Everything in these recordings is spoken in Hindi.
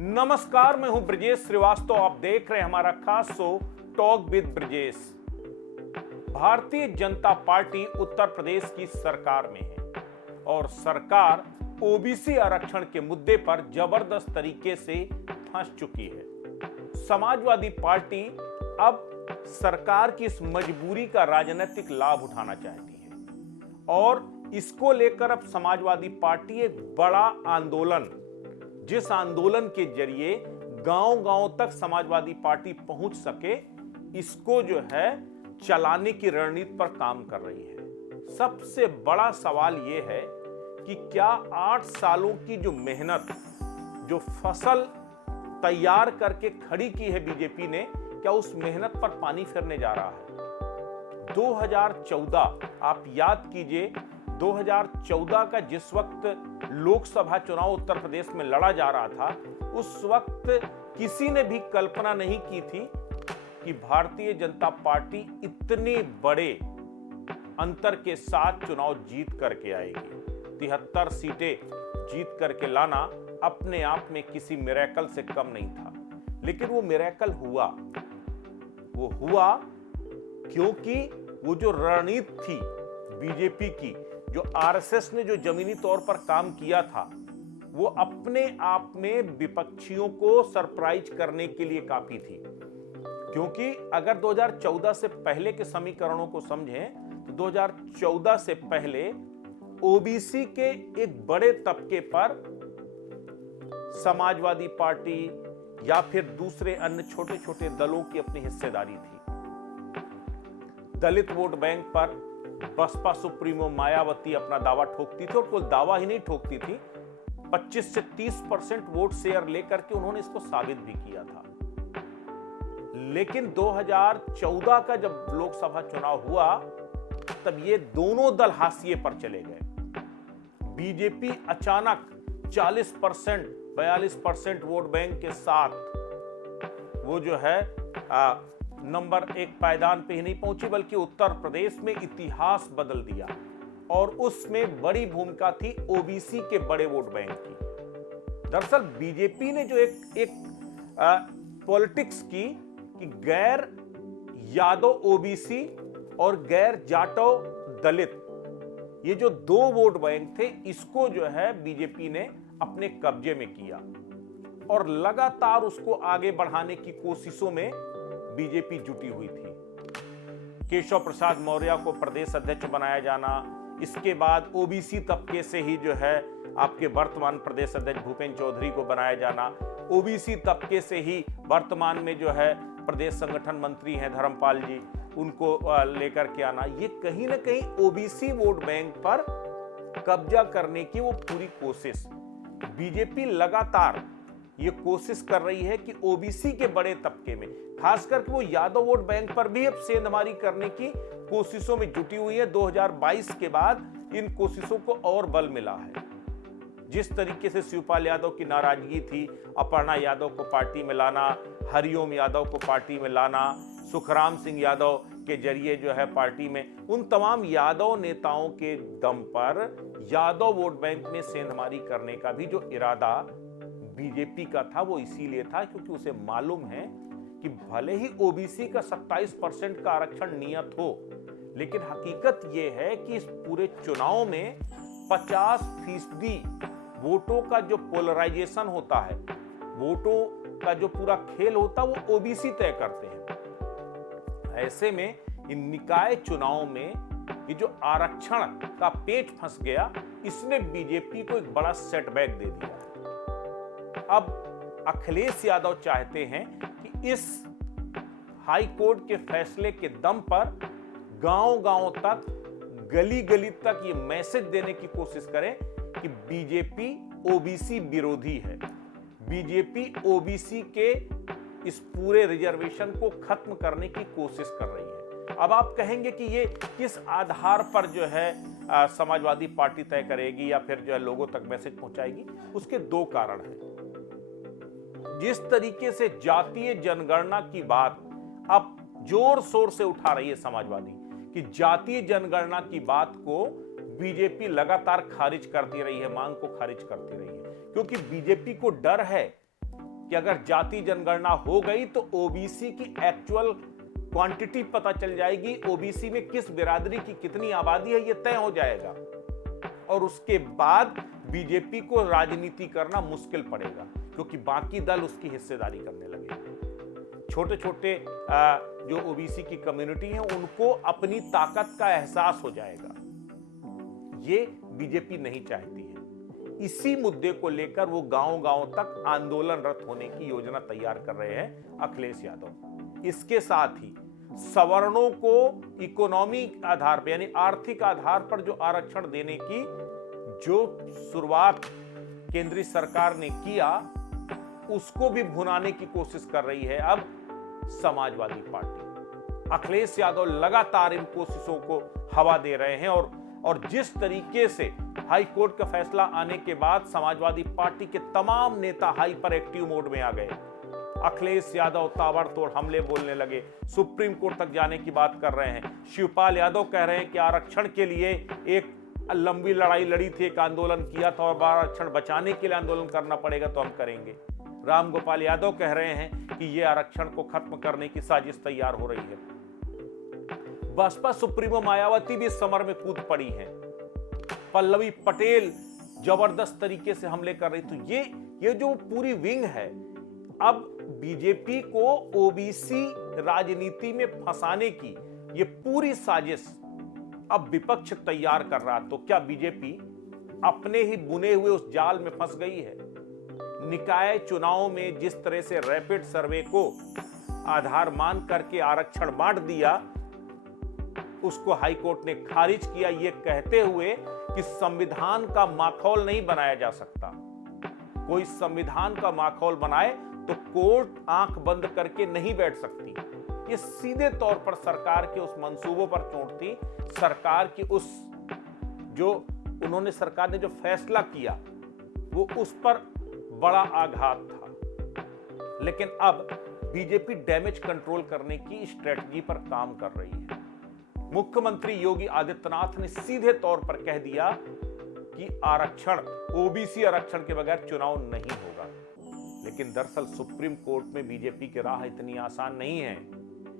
नमस्कार, मैं हूं ब्रजेश श्रीवास्तव। आप देख रहे हैं हमारा खास show talk with Brajesh. Bharatiya Janata party Uttar Pradesh की सरकार में है और सरकार ओबीसी आरक्षण के मुद्दे पर जबरदस्त तरीके से फंस चुकी है। समाजवादी पार्टी अब सरकार की इस मजबूरी का राजनीतिक लाभ उठाना चाहती है और इसको लेकर अब समाजवादी पार्टी एक बड़ा आंदोलन, जिस आंदोलन के जरिए गांव-गांव तक समाजवादी पार्टी पहुंच सके, इसको जो है चलाने की रणनीति पर काम कर रही है। सबसे बड़ा सवाल यह है कि क्या 8 सालों की जो मेहनत, जो फसल तैयार करके खड़ी की है बीजेपी ने, क्या उस मेहनत पर पानी फिरने जा रहा है? 2014, आप याद कीजिए, 2014 का जिस वक्त लोकसभा चुनाव उत्तर प्रदेश में लड़ा जा रहा था, उस वक्त किसी ने भी कल्पना नहीं की थी कि भारतीय जनता पार्टी इतने बड़े अंतर के साथ चुनाव जीत करके आएगी। 73 सीटें जीत करके लाना अपने आप में किसी मिरेकल से कम नहीं था, लेकिन वो मिरेकल हुआ। वो हुआ क्योंकि वो जो रणनीति थी बीजेपी की, जो आरएसएस ने जो जमीनी तौर पर काम किया था, वो अपने आप में विपक्षियों को सरप्राइज करने के लिए काफी थी। क्योंकि अगर 2014 से पहले के समीकरणों को समझें तो 2014 से पहले ओबीसी के एक बड़े तबके पर समाजवादी पार्टी या फिर दूसरे अन्य छोटे छोटे दलों की अपनी हिस्सेदारी थी। दलित वोट बैंक पर बसपा सुप्रीमो मायावती अपना दावा ठोकती थी, और कोई दावा ही नहीं ठोकती थी, 25 से 30% वोट शेयर लेकर के उन्होंने इसको साबित भी किया था। लेकिन 2014 का जब लोकसभा चुनाव हुआ, तब ये दोनों दल हाशिए पर चले गए। बीजेपी अचानक 40%, 42% वोट बैंक के साथ वो जो है नंबर 1 पायदान पे ही नहीं पहुंची, बल्कि उत्तर प्रदेश में इतिहास बदल दिया। और उसमें बड़ी भूमिका थी ओबीसी के बड़े वोट बैंक की। दरअसल बीजेपी ने जो एक पॉलिटिक्स की कि गैर यादव ओबीसी और गैर जाटव दलित, ये जो 2 वोट बैंक थे, इसको जो है बीजेपी ने अपने कब्जे में किया और लगातार उसको आगे बढ़ाने की कोशिशों में बीजेपी जुटी हुई थी। केशव प्रसाद मौर्य को प्रदेश अध्यक्ष बनाया जाना, इसके बाद ओबीसी तबके से ही जो है आपके वर्तमान प्रदेश अध्यक्ष भूपेंद्र चौधरी को बनाया जाना, ओबीसी तबके से ही वर्तमान में जो है प्रदेश संगठन मंत्री हैं धर्मपाल जी, उनको लेकर के आना, ये कहीं ना कहीं ओबीसी वोट बैंक पर कब्जा करने की वो पूरी कोशिश। बीजेपी लगातार ये कोशिश कर रही है कि ओबीसी के बड़े तबके में, खास करके वो यादव वोट बैंक पर भी अब सेंधमारी करने की कोशिशों में जुटी हुई है। 2022 के बाद इन कोशिशों को और बल मिला है। जिस तरीके से शिवपाल यादव की नाराजगी थी, अपर्णा यादव को पार्टी में लाना, हरिओम यादव को पार्टी में लाना, सुखराम सिंह यादव के जरिए जो है पार्टी में, उन तमाम यादव नेताओं के दम पर यादव वोट बैंक में सेंधमारी करने का भी जो इरादा बीजेपी का था, वो इसीलिए था क्योंकि उसे मालूम है कि भले ही ओबीसी का 27% का आरक्षण नियत हो, लेकिन हकीकत यह है कि इस पूरे चुनाव में 50% वोटों का जो पोलराइजेशन होता है, वोटों का जो पूरा खेल होता है, वो ओबीसी तय करते हैं। ऐसे में इन निकाय चुनाव में ये जो आरक्षण का पेच फंस गया, इसने बीजेपी को एक बड़ा सेटबैक दे दिया। अब अखिलेश यादव चाहते हैं कि इस हाई कोर्ट के फैसले के दम पर गांव-गांव तक, गली-गली तक ये मैसेज देने की कोशिश करें कि बीजेपी ओबीसी विरोधी है। बीजेपी ओबीसी के इस पूरे रिजर्वेशन को खत्म करने की कोशिश कर रही है। अब आप कहेंगे कि ये किस आधार पर जो है समाजवादी पार्टी तय करेगी या फिर जो है लोगों तक मैसेज पहुंचाएगी? उसके 2 कारण हैं। जिस तरीके से जातीय जनगणना की बात अब जोर शोर से उठा रही है समाजवादी, कि जातीय जनगणना की बात को बीजेपी लगातार खारिज करती रही है, मांग को खारिज करती रही है, क्योंकि बीजेपी को डर है कि अगर जाति जनगणना हो गई तो ओबीसी की एक्चुअल क्वांटिटी पता चल जाएगी, ओबीसी में किस बिरादरी की कितनी आबादी है, यह तय हो जाएगा और उसके बाद बीजेपी को राजनीति करना मुश्किल पड़ेगा, क्योंकि बाकी दल उसकी हिस्सेदारी करने लगेंगे। छोटे छोटे जो ओबीसी की कम्युनिटी है उनको अपनी ताकत का एहसास हो जाएगा। ये बीजेपी नहीं चाहती है। इसी मुद्दे को लेकर वो गांव-गांव तक आंदोलनरत होने की योजना तैयार कर रहे हैं अखिलेश यादव। इसके साथ ही सवर्णों को इकोनॉमिक आधार पर यानी आर्थिक आधार पर जो आरक्षण देने की जो शुरुआत केंद्रीय सरकार ने किया, उसको भी भुनाने की कोशिश कर रही है अब समाजवादी पार्टी। अखिलेश यादव लगातार इन कोशिशों को हवा दे रहे हैं और जिस तरीके से हाई कोर्ट का फैसला आने के बाद समाजवादी पार्टी के तमाम नेता हाइपर एक्टिव मोड में आ गए। अखिलेश यादव ताबड़तोड़ हमले बोलने लगे, सुप्रीम कोर्ट तक जाने की बात कर रहे हैं। शिवपाल यादव कह रहे हैं कि आरक्षण के लिए एक लंबी लड़ाई लड़ी थी, एक आंदोलन किया था और आरक्षण बचाने के लिए आंदोलन करना पड़ेगा तो हम करेंगे। रामगोपाल यादव कह रहे हैं कि यह आरक्षण को खत्म करने की साजिश तैयार हो रही है। बसपा सुप्रीमो मायावती भी इस समर में कूद पड़ी है। पल्लवी पटेल जबरदस्त तरीके से हमले कर रही। तो ये जो पूरी विंग है, अब बीजेपी को ओबीसी राजनीति में फंसाने की ये पूरी साजिश अब विपक्ष तैयार कर रहा। तो क्या बीजेपी अपने ही बुने हुए उस जाल में फंस गई है? निकाय चुनाव में जिस तरह से रैपिड सर्वे को आधार मान करके आरक्षण बांट दिया, उसको हाईकोर्ट ने खारिज किया, ये कहते हुए कि संविधान का माखौल नहीं बनाया जा सकता। कोई संविधान का माखौल बनाए तो कोर्ट आंख बंद करके नहीं बैठ सकती। ये सीधे तौर पर सरकार के उस मंसूबों पर चोट थी। सरकार की उस सरकार ने जो फैसला किया वो उस पर बड़ा आघात था। लेकिन अब बीजेपी डैमेज कंट्रोल करने की स्ट्रेटजी पर काम कर रही है। मुख्यमंत्री योगी आदित्यनाथ ने सीधे तौर पर कह दिया कि आरक्षण, ओबीसी आरक्षण के बगैर चुनाव नहीं होगा। लेकिन दरअसल सुप्रीम कोर्ट में बीजेपी की राह इतनी आसान नहीं है,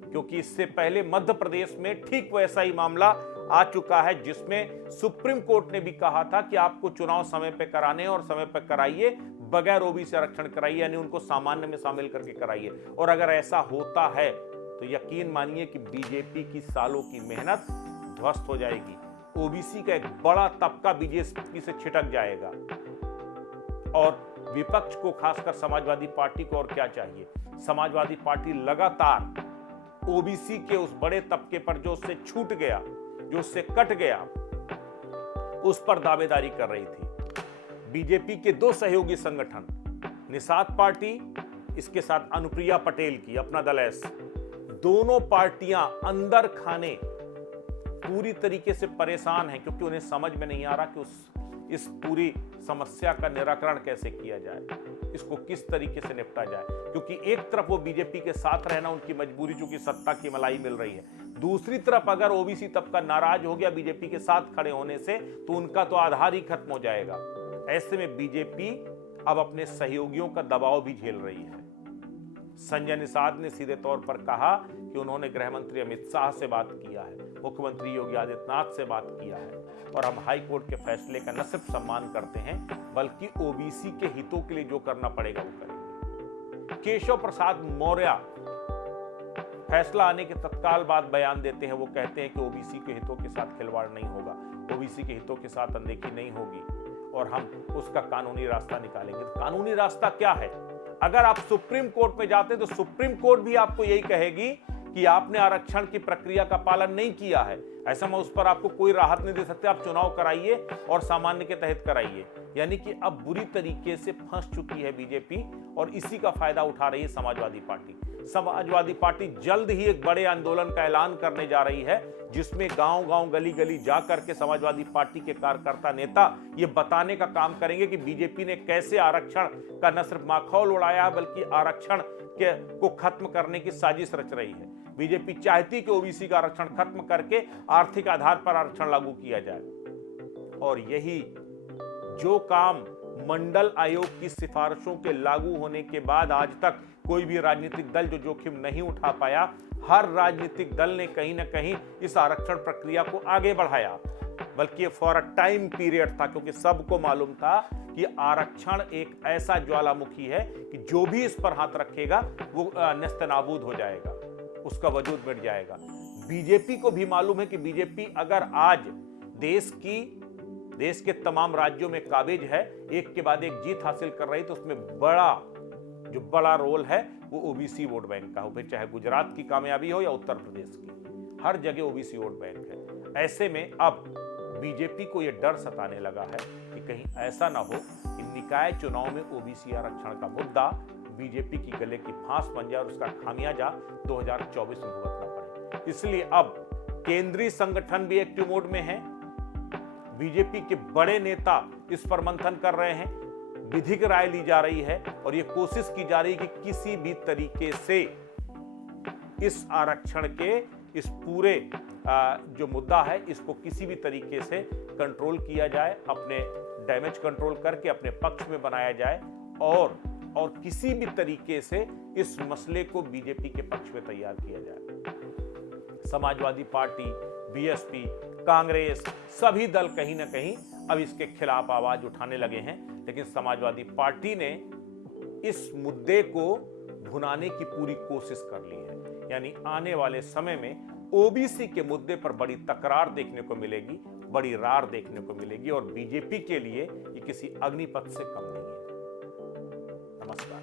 क्योंकि इससे पहले मध्य प्रदेश में ठीक वैसा ही मामला आ चुका है, जिसमें सुप्रीम कोर्ट ने भी कहा था कि आपको चुनाव समय पे कराने और समय पे कराइए, बगैर ओबीसी आरक्षण कराइए, यानी उनको सामान्य में शामिल करके कराइए। और अगर ऐसा होता है तो यकीन मानिए कि बीजेपी की सालों की मेहनत ध्वस्त हो जाएगी। ओबीसी का एक बड़ा तबका बीजेपी से छिटक जाएगा। और विपक्ष को, खासकर समाजवादी पार्टी को और क्या चाहिए? समाजवादी पार्टी लगातार ओबीसी के उस बड़े तबके पर जो उससे छूट गया, जो उससे कट गया, उस पर दावेदारी कर रही थी। बीजेपी के दो सहयोगी संगठन, निषाद पार्टी, इसके साथ अनुप्रिया पटेल की अपना दल एस, दोनों पार्टियां अंदर खाने पूरी तरीके से परेशान हैं, क्योंकि उन्हें समझ में नहीं आ रहा कि इस पूरी समस्या का निराकरण कैसे किया जाए, इसको किस तरीके से निपटा जाए। क्योंकि एक तरफ वो बीजेपी के साथ रहना उनकी मजबूरी, चूंकि सत्ता की मलाई मिल रही है, दूसरी तरफ अगर ओबीसी तबका नाराज हो गया बीजेपी के साथ खड़े होने से, तो उनका तो आधार ही खत्म हो जाएगा। ऐसे में बीजेपी अब अपने सहयोगियों का दबाव भी झेल रही है। संजय निषाद ने सीधे तौर पर कहा कि उन्होंने गृह मंत्री अमित शाह से बात किया है, मुख्यमंत्री योगी आदित्यनाथ से बात किया है, और हम हाई कोर्ट के फैसले का न सिर्फ सम्मान करते हैं बल्कि ओबीसी के हितों के लिए जो करना पड़ेगा वो करेंगे। केशव प्रसाद मौर्य फैसला आने के तत्काल बाद बयान देते हैं। वो कहते हैं कि ओबीसी के हितों के साथ खिलवाड़ नहीं होगा, ओबीसी के हितों के साथ अनदेखी नहीं होगी और हम उसका कानूनी रास्ता निकालेंगे। तो कानूनी रास्ता क्या है? अगर आप सुप्रीम कोर्ट में जाते हैं तो सुप्रीम कोर्ट भी आपको यही कहेगी कि आपने आरक्षण की प्रक्रिया का पालन नहीं किया है, ऐसा में उस पर आपको कोई राहत नहीं दे सकते, आप चुनाव कराइए और सामान्य के तहत कराइए। यानी कि अब बुरी तरीके से फंस चुकी है बीजेपी और इसी का फायदा उठा रही है समाजवादी पार्टी। समाजवादी पार्टी जल्द ही एक बड़े आंदोलन का ऐलान करने जा रही है, जिसमें गांव-गांव, गली-गली जा करके समाजवादी पार्टी के कार्यकर्ता, नेता ये बताने का काम करेंगे कि बीजेपी ने कैसे आरक्षण का न सिर्फ माखौल उड़ाया है बल्कि आरक्षण को खत्म करने की साजिश रच रही है। बीजेपी चाहती कि ओबीसी का आरक्षण खत्म करके आर्थिक आधार पर आरक्षण लागू किया जाए, और यही जो काम मंडल आयोग की सिफारिशों के लागू होने के बाद आज तक कोई भी राजनीतिक दल जो जोखिम नहीं उठा पाया, हर राजनीतिक दल ने कहीं ना कहीं इस आरक्षण प्रक्रिया को आगे बढ़ाया, बल्कि फॉर अ टाइम पीरियड था, क्योंकि सबको मालूम था कि आरक्षण एक ऐसा ज्वालामुखी है कि जो भी इस पर हाथ रखेगा वो नेस्तनाबूद हो जाएगा, उसका वजूद मिट जाएगा। बीजेपी को भी मालूम है कि बीजेपी अगर आज देश के तमाम राज्यों में काबिज है, एक के बाद एक जीत हासिल कर रही, तो उसमें बड़ा रोल है वो ओबीसी वोट बैंक का हो, फिर चाहे गुजरात की कामयाबी हो या उत्तर प्रदेश की, हर जगह ओबीसी वोट बैंक है। ऐसे में अब बीजेपी को यह डर सताने लगा है कि कहीं ऐसा ना हो कि निकाय चुनाव में ओबीसी आरक्षण का मुद्दा बीजेपी की गले की फांस बन जाए और उसका खामियाजा 2024 में भुगतना पड़े। इसलिए अब केंद्रीय संगठन भी एक्टिव मोड में है, बीजेपी के बड़े नेता इस पर मंथन कर रहे हैं, विधिक राय ली जा रही है और यह कोशिश की जा रही है कि किसी भी तरीके से इस आरक्षण के इस पूरे जो मुद्दा है इसको किसी भी तरीके से कंट्रोल किया जाए, अपने डैमेज कंट्रोल करके अपने पक्ष में बनाया जाए और किसी भी तरीके से इस मसले को बीजेपी के पक्ष में तैयार किया जाए। समाजवादी पार्टी, बीएसपी, कांग्रेस, सभी दल कहीं ना कहीं अब इसके खिलाफ आवाज उठाने लगे हैं, लेकिन समाजवादी पार्टी ने इस मुद्दे को भुनाने की पूरी कोशिश कर ली है। यानी आने वाले समय में ओबीसी के मुद्दे पर बड़ी तकरार देखने को मिलेगी, बड़ी रार देखने को मिलेगी और बीजेपी के लिए ये किसी अग्निपथ से कम नहीं है। नमस्कार।